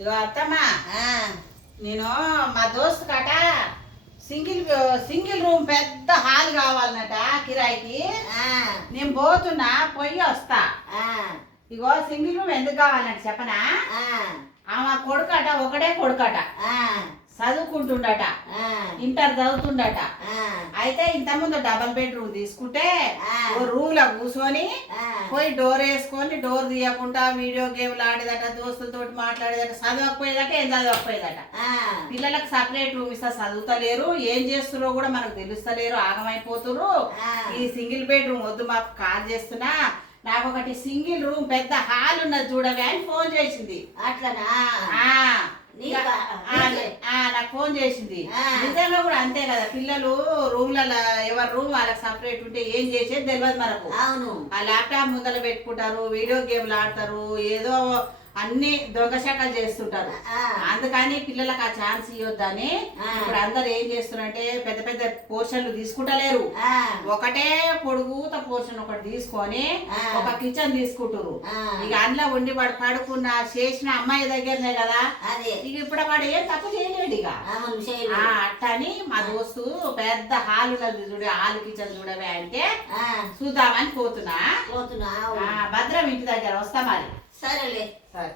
ఇగో అత్తమ్మా, నేను మా దోస్తు కట సింగిల్ సింగిల్ రూమ్ పెద్ద హాల్ కావాలన్నట కిరాయికి. నేను పోతున్నా, పోయి వస్తా. ఇగో సింగిల్ రూమ్ ఎందుకు కావాలంట చెప్పనా? ఆమె కొడుకట, ఒకటే కొడుకట, చదువుకుంటుండట, ఇంటర్ చదువుతుండట. అయితే ఇంత ముందు డబల్ బెడ్రూమ్ తీసుకుంటే రూమ్ లో కూర్చొని పోయి డోర్ వేసుకొని డోర్ తీయకుండా వీడియో గేమ్లు ఆడేదట, దోస్తులతో మాట్లాడేదట. చదవకపోయేదట, ఏం చదవకపోయేదట. పిల్లలకు సపరేట్ రూమ్ ఇస్తా, చదువుతలేరు, ఏం చేస్తున్నారో కూడా మనకు తెలుస్తలేరు, ఆగమైపోతురు. ఈ సింగిల్ బెడ్రూమ్ వద్దు, మాకు కాల్ చేస్తున్నా, నాకు ఒకటి సింగిల్ రూమ్ పెద్ద హాల్ ఉన్నది చూడవే అని ఫోన్ చేసింది. అట్లనా? నాకు ఫోన్ చేసింది. నిజంగా కూడా అంతే కదా, పిల్లలు రూమ్లలో ఎవరి రూమ్ వాళ్ళకి సపరేట్ ఉంటే ఏం చేసేది తెలియదు మనకు. అవును, ఆ ల్యాప్టాప్ ముందర పెట్టుకుంటారు, వీడియో గేమ్లు ఆడతారు, ఏదో అన్ని దొంగ శాఖలు చేస్తుంటారు. అందుకని పిల్లలకు ఆ ఛాన్స్ ఇవ్వద్దని ఇప్పుడు అందరు ఏం చేస్తున్నారంటే పెద్ద పెద్ద పోర్షన్లు తీసుకుంటలేరు. ఒకటే పొడుగుత పోర్షన్ ఒకటి తీసుకొని ఒక కిచెన్ తీసుకుంటారు. ఇక అందులో ఉండి వాడు పడుకున్న చేసిన అమ్మాయి దగ్గరనే కదా, ఇక ఇప్పుడు వాడు ఏం తప్పు చేయలేడు. ఇక అట్టని మా దోస్తు పెద్ద హాల్ ఉన్నది చూడ, హాల్ కిచెన్ చూడవే అంటే చూద్దామని పోతున్నా. భద్రం ఇంటి దగ్గర వస్తా మరి. సరేలే. సరే.